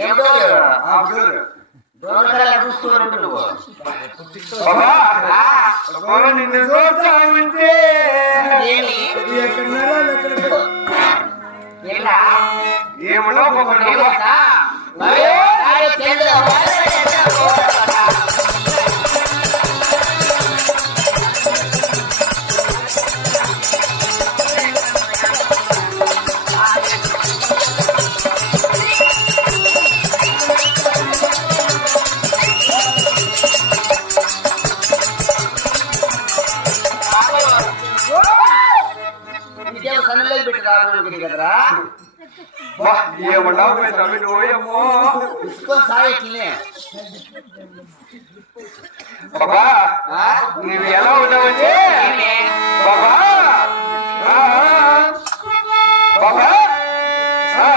ఏంటో ఆ డోర్ దొంగతనాలు చూసుకోవాలంటే నువ్వు. బాబా ఆ, బాబా నిన్ను చూస్తా ఉంటే ఏమి రాగలిగింది కదరా? ఇసుకొని సాయట్లే బాబా నువ్వు ఎలా ఉన్నావంటే బాబా బాబా ఆ,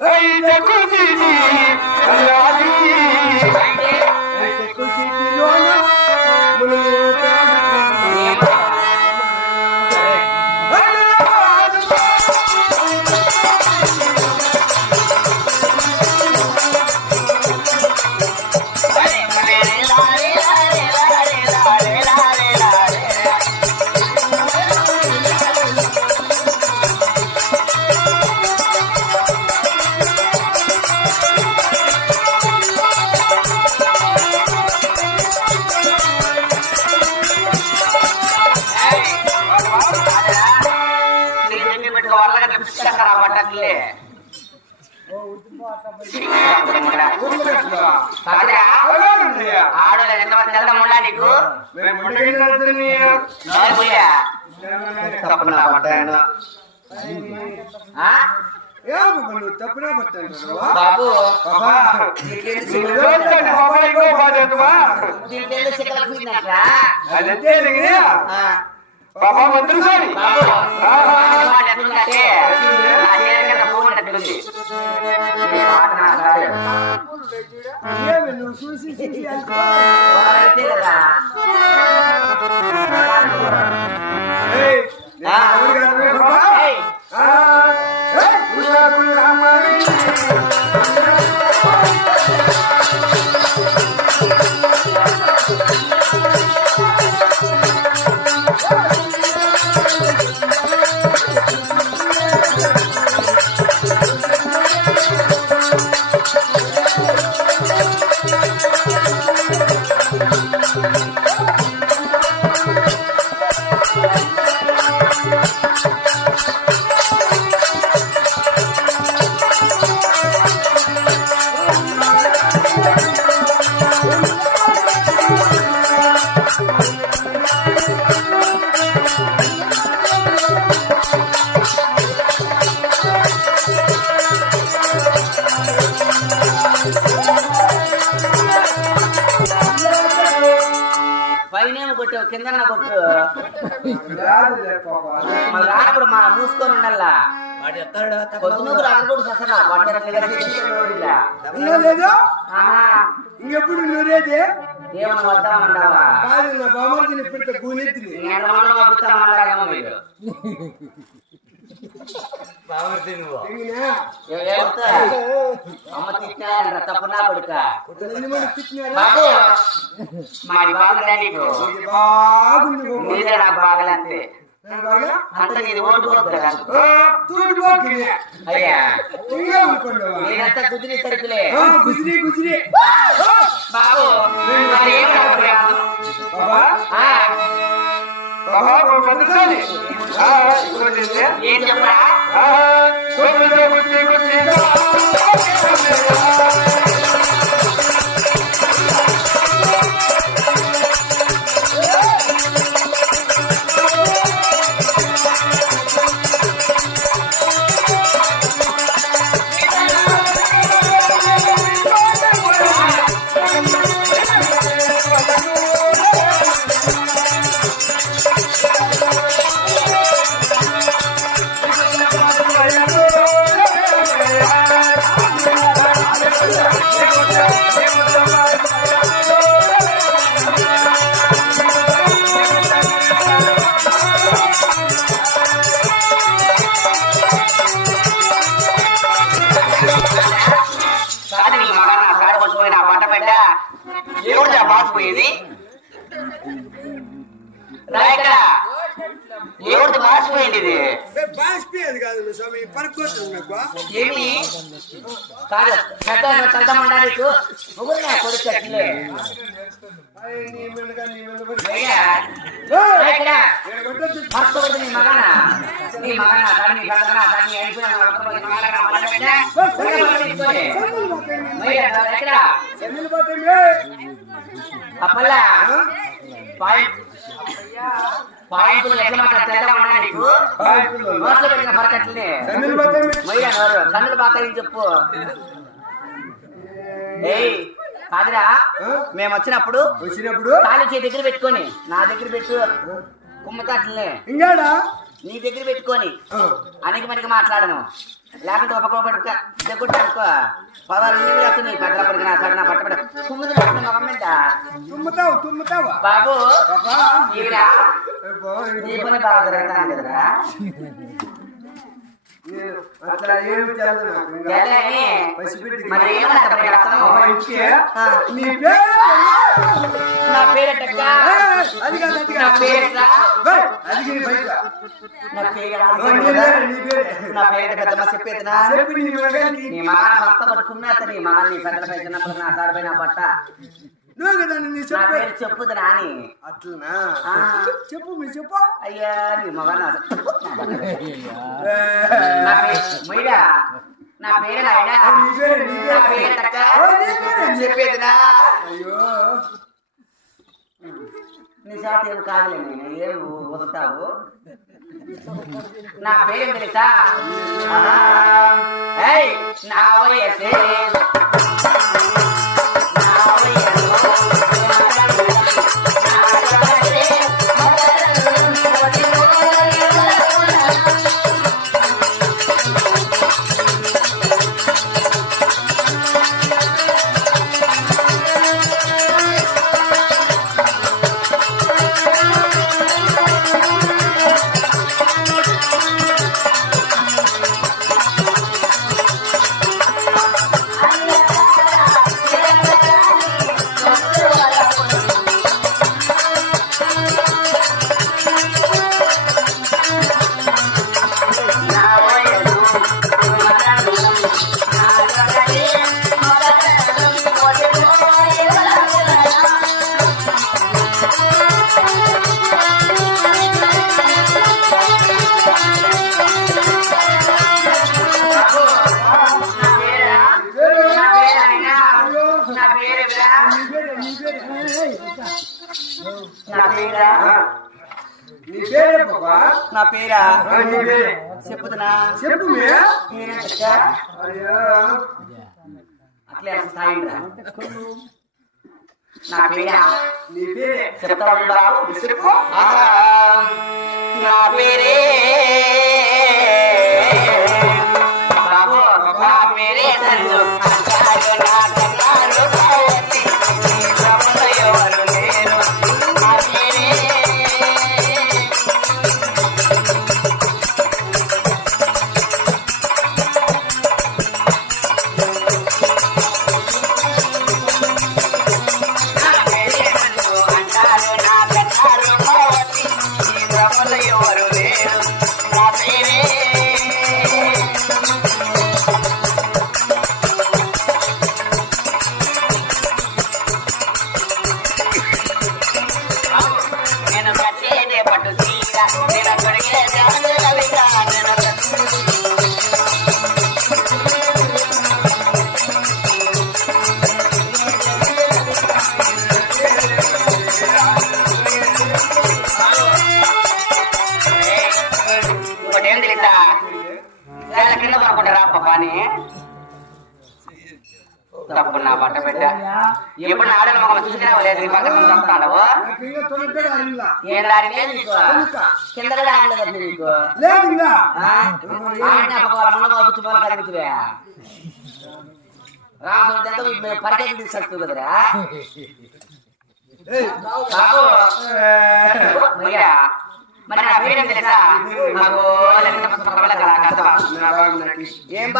అబ్బా అయితే అలా ఆడోళ్ళు ఎంతమంది వెళ్దాం ఉండా నీకు. తప్పనా? నువ్వు తప్పునా పట్టాను బాబు. బాబా మంత్రి సారి నువ్వు చూసి కింద కొట్టు. మళ్ళీ రానప్పుడు మనం మూసుకొని ఉండాలా? ఇంకెప్పుడు నువ్వేది దేవుని వద్దా ఉండాలా? బామర్దిని ఏ- ఏడుస్తా? అమ్మ తిట్టినా తప్పు నా కొడుక తిట్టినారా? బాబు మాది బాగుందా నీకు. నీదే నాకు బాగలంతే? అంత నీది పోకినే. అయ్యా? నేనంతా కుదిరి సరుకులే గుజిరి గుజిరి బాబు మరి ఏం? బాబా ఆ, బాబా? ఏం చెప్పరా గుచ్చి గుచ్చి ఏమిటా మాసిపోయేది రాయక ఏమిటి మాసిపోయింది ఇది బాష్పేది కాదు మీ స్వామి పరుకోతుంది నాకు ఏమి కాదు పెద్ద పెద్ద మండలికు ముగ్గురు కొడుకు అట్లే అయ్య, నీ మెల్లగా, నీ మెల్లగా. అయ్యా, ఇక్కడ ఈడ కొట్టొద్దు. ఫస్ట్ కొడుకు నీ మగన నీ మగన కానీ నీ పెద్దన కానీ అయిపోయిన వాళ్ళకి మగన మగన పెట్ట చెన్నెలు పోతాయి. ఎక్కడ చెన్నెలు పోతాయి. అప్పల్లా నీకు నోట్లో పెట్టిన కన్నులు చెప్పు ఏయ్ కాదురా మేము వచ్చినప్పుడు వచ్చినప్పుడు కాలు చేయి దగ్గర పెట్టుకొని నా దగ్గర పెట్టు కుమ్మతాట్లనే. ఇంగాడా నీ దగ్గర పెట్టుకొని. అనికి మనకి మాట్లాడను. లేకుంటే ఒక పట్టుక. దగ్గర అనుకో. పదహారు నీళ్ళు వస్తుంది పక్కలప్పటికి నా సడన పట్టబడ తుమ్ముతావు తుమ్ముతావా? బాబు. ఏ నీ పని బాగా జరుగుతాను కదరా నీ అది కాదు అది అది పేరు పెద్దమ్మ భర్త పట్టుకున్నా నీ మగ నీ పెద్దల పై చిన్నప్పుడు నా సారిపై నా బట్ట. నువ్వు కదా నీ చెప్పు. చెప్పుది నాని అట్లనా. చెప్పు మీ చెప్పు. అయ్యా నీ మగ నా పేరు మొయ్యరా? నా పేరు నాయనా నీ పేరే, నీ పేరే. పేరే. చెప్పేదినా అయ్యో నీ చేత ఏం కాదులే నేను. ఏం వదులుతావు? నా పేరు తెలుసా? నా వయసే. నా పేరా? చెప్పుతున్నా. చెప్పు అట్లే స్థాయిరా నా పేరా? నీ పేరే? చెప్తా నా పేరే. తప్పు నా బట్ట పెట్ట ఎప్పుడు ఆడని మొక్క చూసినా లేదు నీ పక్కన అడిగిలా ఏం దారి లేదు కింద కూడా ఆడలేదు నీకు తీసుకొస్తుంది కదరా బాబు ఏ, మయ్యా మరి నా పేరు తెలుసా మాకు లలిత పుస్తకం ఏం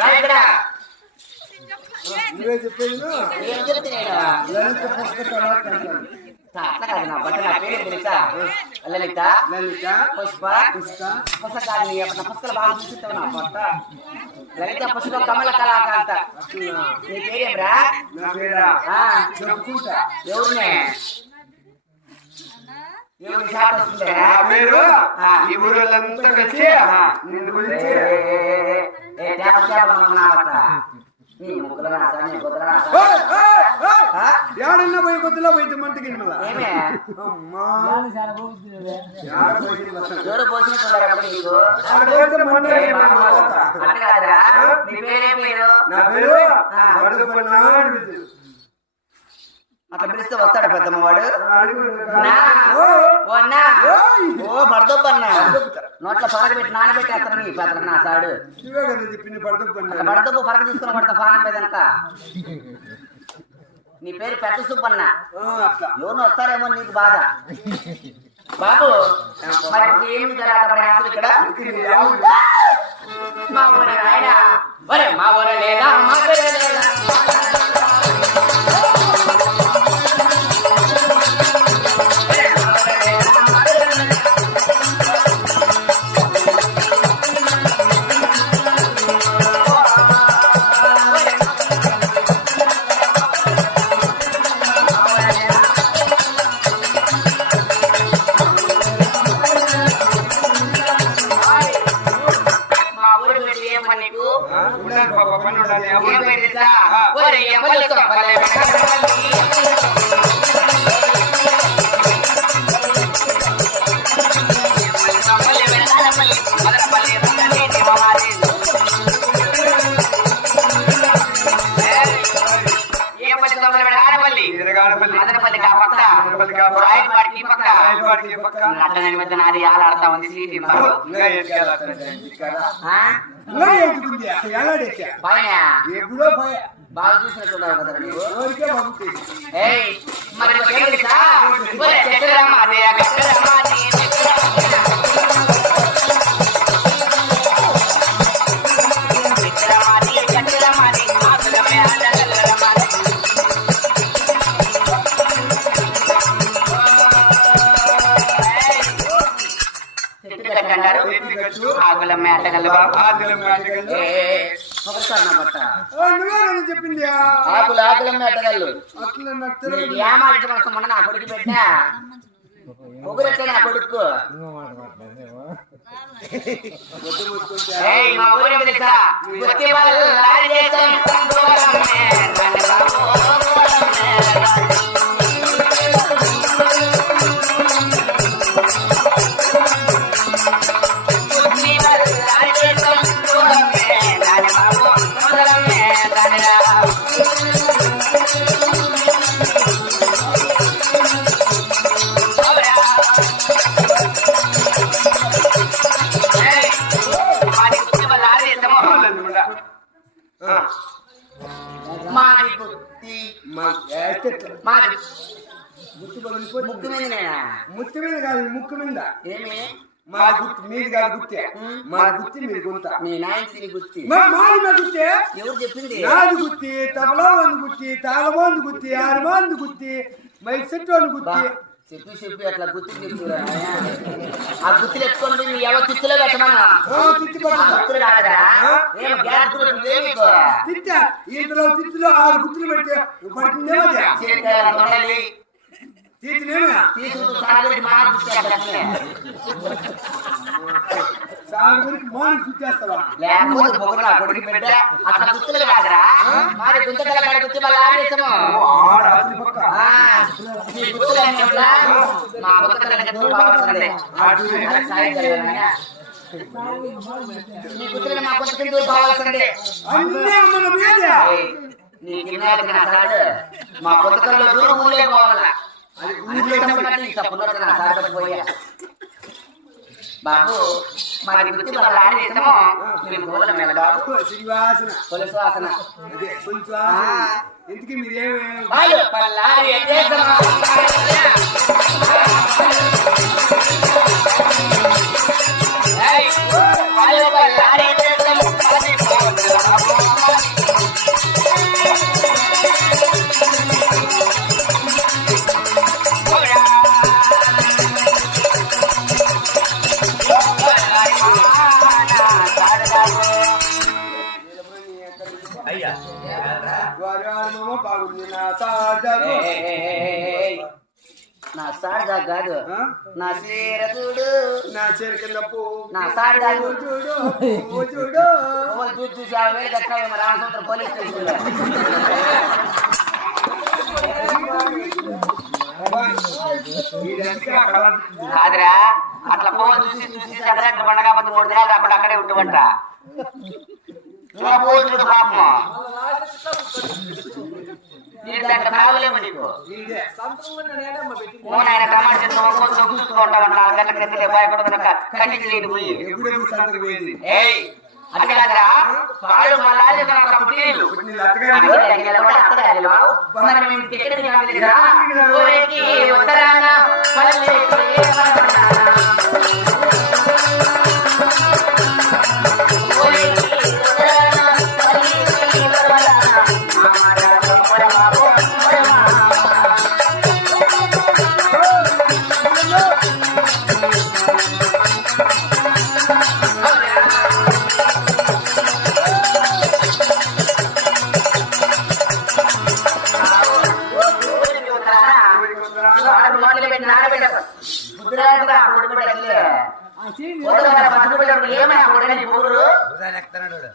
లలిత నువ్వే చెప్పేది లలిత అట్లా కాదు నా బట్ట నా పేరు తెలుసా లలిత లలిత పుష్ప పుష్ప పుస్తకాలు నీ యొక్క పుస్తకాలు బాగా చూపిస్తావు నా బట్ట లలిత పుష్ప కమల కళాకాంత నీ పేరేమ్రా నా పేరా ఆ, చెప్పుకుంటా ఎవరినే ఎవరి షాట్ వస్తుందే నా పేరు ఈ ఊరోళ్ళంతా కలిసి నిన్ను గురించి ఏ ట్యాప్ నా బట్ట నీ నీ? ఏడన్నా పోయి కొద్దిలో మంటకి పోయి వస్తాను. ఎవరు పోసినట్టున్నారు అప్పుడు నీకు? ఆడ పోతే మంట ఏ బాబు, అట్లా కాదురా. నీ పేరే పేరు? నా పేరు? వడపన్న అని పిలుచు. అట్లా పిలిస్తే వస్తాడు పెద్దమ్మ వాడు? ఓ, ఓ నా. ఓయ్. ఓ పడదొబ్బన్నా నోట్లో పరగ పెట్టి నానబెట్టేస్తాను నీ పెద్ద నా సాడు పడదొప్పన్న. పడదొబ్బు పరగ తీసుకుని పడతా పానం మీదంట నీ పేరు పెద్ద సుబ్బన్న. ఆ, అట్లా. ఎవరు వస్తారేమో నీకు బాధ. బాబు మరి ఏమి జరగట ప్రయాసం ఇక్కడ? ఇది ఎవరు? మా ఊరి నాయన ఒరే మా ఊరి లేదా? మా ఊరి లేదా? ఎప్పుడో. బాగా చూసినట్టున్నావు కదా. ఏయ్ మరి కట్టు. ఆకులమ్మే ఆటగలవా ఆదిలో మాటగళ్ళు. ఏ, ఏ, ఒకసారి నా బట్ట. ఆ, నువ్వే కదా చెప్పింది ఆకులు ఆకులమ్మే అడ్డగళ్ళు అట్లా నాకు నీకు తెలియదు. ఏమాట మనసు మొన్న నా కొడుకు పెట్టా పొగురెట్టే నా కొడుకు. మా ఊరి తెలుసా? గుత్తి ముక్కు మీద నేనా ముక్కు మీద కాదు ముక్కు మీద ఏమి? మా మీది కాదు మా గుత్తి మీది గుంత. మీ నాయన తిని గుత్తి. మా మాది మా గుత్తే? ఎవరు చెప్పింది? నాది గుత్తి తబలా వంది గుత్తి తాళమంది గుత్తి ఆరుమంది గుత్తి. మైక్ సెట్ చెప్పి చెప్పి అట్లా చెప్తురా ఆ గుత్తులు ఎత్తుకొని పోయి మీ ఎవరు తిత్తులో పెట్టమన్నా? కాదురా. ఏం గ్యాస్ గుర్తుంది ఇందులో ఆరు పెడితే పడుతుందేమో మార్నింగ్ లేకపోతే కొడుకు బిడ్డ అట్లా కాదురా. మరి గుంతకల కాడ మళ్ళీ మీ నీ కింద సాడు మా పుస్తకంలో దూరం ఊళ్ళే పోవాలా? బాబు మాది గుర్తి మన లారీ ఇస్తామో. మేము పూల మీద బాబు. శ్రీవాసన పులుసు వాసన. అదే పులుసు వాసన. ఇంతకీ మీరేం పల్లారి పల్లారి సాడిదా కాదు? నా సీర చూడు. నా చెరు కింద పువ్వు నా పువ్వు చూడు పువ్వు చూడు పువ్వులు చూసి చూసి ఆ వేడి దక్కావేమో రామచంద్ర పోలీస్ స్టేషన్లో. కాదురా అట్లా పువ్వు చూసి చూసి చంద్రానికి పండగ పది మూడు దినాలు రాకుండా అక్కడే ఉంటుందంట చూడ పువ్వు చూడు పాపం. దీంట్లో తాగలేము నీకు? ఆయన టమాటా చెట్టు ఒక్కొక్క చొక్కు భయపడుతున్న లేని పోయి. అది కాదురా. పుట్టినీళ్ళు మనం తెలుసా? పొడిపెట్టలే